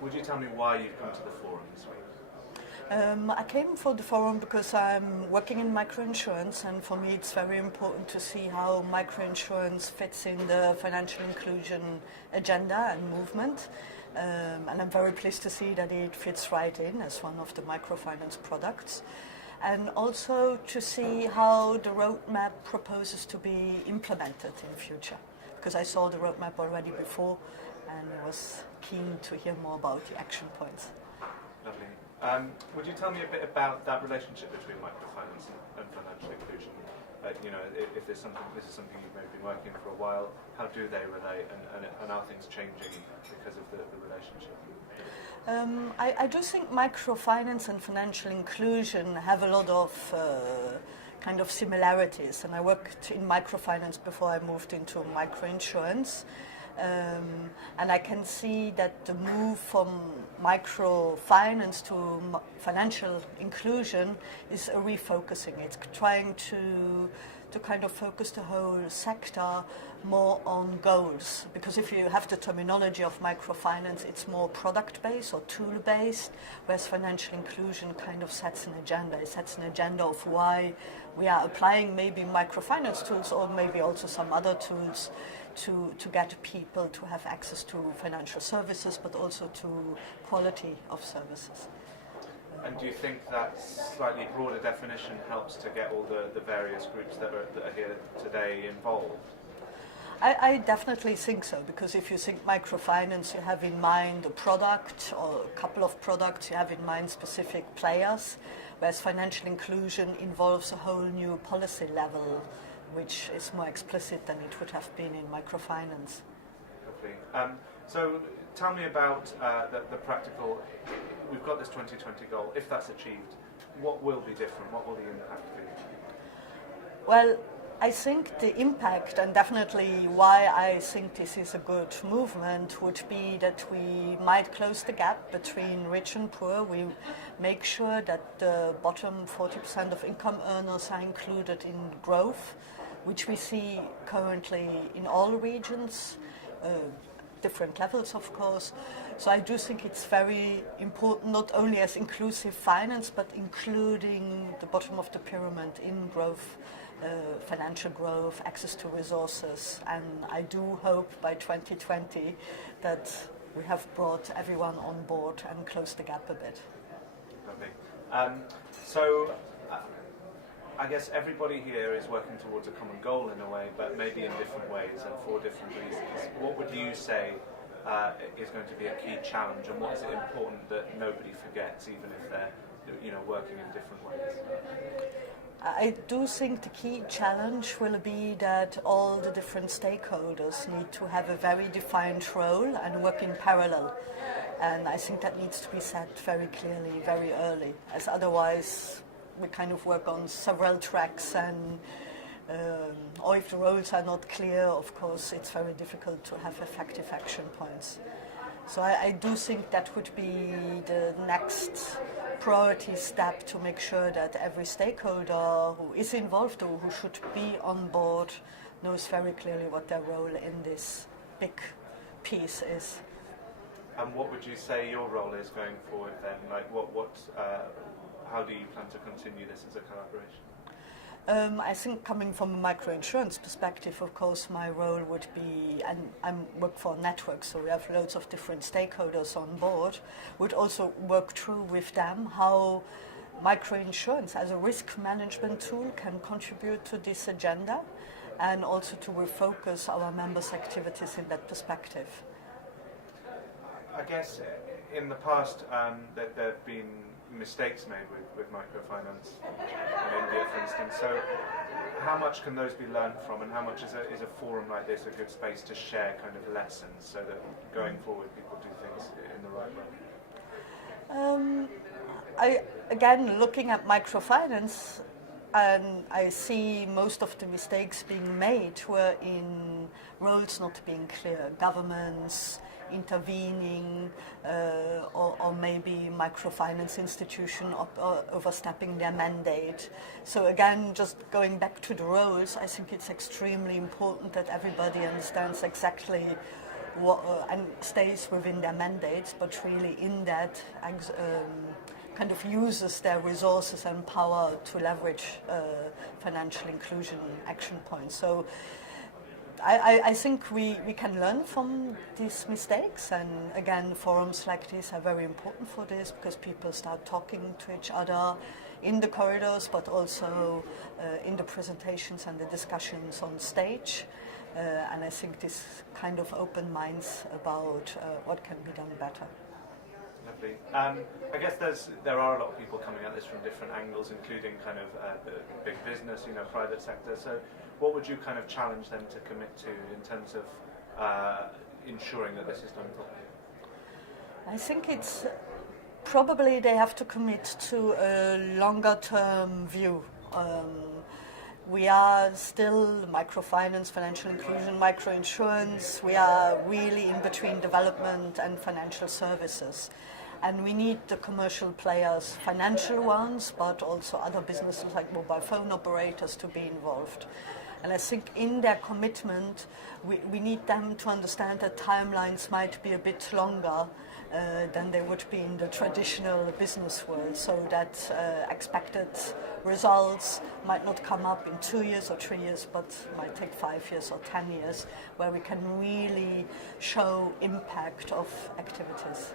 Would you tell me why you've come to the forum this week? I came for the forum because I'm working in microinsurance, and for me it's very important to see how microinsurance fits in the financial inclusion agenda and movement. And I'm very pleased to see that it fits right in as one of the microfinance products. And also to see how the roadmap proposes to be implemented in future. Because I saw the roadmap already before and I was keen to hear more about the action points. Lovely. Would you tell me a bit about that relationship between microfinance and financial inclusion? If this is something you've maybe been working for a while, how do they relate, and are things changing because of the relationship? I do think microfinance and financial inclusion have a lot of kind of similarities, and I worked in microfinance before I moved into microinsurance. And I can see that the move from microfinance to financial inclusion is a refocusing. It's trying to kind of focus the whole sector more on goals. Because if you have the terminology of microfinance, it's more product-based or tool-based, whereas financial inclusion kind of sets an agenda. It sets an agenda of why we are applying maybe microfinance tools or maybe also some other tools to get people to have access to financial services, but also to quality of services. And do you think that slightly broader definition helps to get all the various groups that are here today involved? I definitely think so, because if you think microfinance, you have in mind a product or a couple of products, you have in mind specific players, whereas financial inclusion involves a whole new policy level, which is more explicit than it would have been in microfinance. Lovely. So tell me about the practical. We've got this 2020 goal. If that's achieved, what will be different? What will the impact be? Well, I think the impact, and definitely why I think this is a good movement, would be that we might close the gap between rich and poor. We make sure that the bottom 40% of income earners are included in growth, which we see currently in all regions, different levels of course. So I do think it's very important, not only as inclusive finance, but including the bottom of the pyramid in growth, financial growth, access to resources, and I do hope by 2020 that we have brought everyone on board and closed the gap a bit. Lovely. So I guess everybody here is working towards a common goal in a way, but maybe in different ways and for different reasons. What would you say is going to be a key challenge, and what is it important that nobody forgets, even if they're working in different ways? I do think the key challenge will be that all the different stakeholders need to have a very defined role and work in parallel. And I think that needs to be set very clearly, very early, as otherwise we kind of work on several tracks, and or if the roles are not clear, of course, it's very difficult to have effective action points. So I do think that would be the next priority step, to make sure that every stakeholder who is involved or who should be on board knows very clearly what their role in this big piece is. And what would you say your role is going forward then? Like how do you plan to continue this as a collaboration? I think coming from a microinsurance perspective, of course, my role would be, and I work for a network, so we have loads of different stakeholders on board, would also work through with them how microinsurance as a risk management tool can contribute to this agenda, and also to refocus our members' activities in that perspective. I guess in the past there have been mistakes made with microfinance in India, for instance. So how much can those be learned from, and how much is a forum like this a good space to share kind of lessons so that going forward people do things in the right way? Again, looking at microfinance, and I see most of the mistakes being made were in roles not being clear, governments intervening, or maybe microfinance institution overstepping their mandate. So again, just going back to the roles, I think it's extremely important that everybody understands exactly and stays within their mandates, but really in that kind of uses their resources and power to leverage financial inclusion action points. So I think we can learn from these mistakes, and again, forums like this are very important for this because people start talking to each other in the corridors, but also in the presentations and the discussions on stage. And I think this kind of open minds about what can be done better. Lovely. I guess there are a lot of people coming at this from different angles, including kind of the big business, private sector. So what would you kind of challenge them to commit to in terms of ensuring that this is done properly? I think it's probably they have to commit to a longer term view. We are still microfinance, financial inclusion, microinsurance. We are really in between development and financial services. And we need the commercial players, financial ones, but also other businesses like mobile phone operators to be involved. And I think in their commitment, we need them to understand that timelines might be a bit longer than they would be in the traditional business world, so that expected results might not come up in 2 years or 3 years, but might take 5 years or 10 years, where we can really show impact of activities.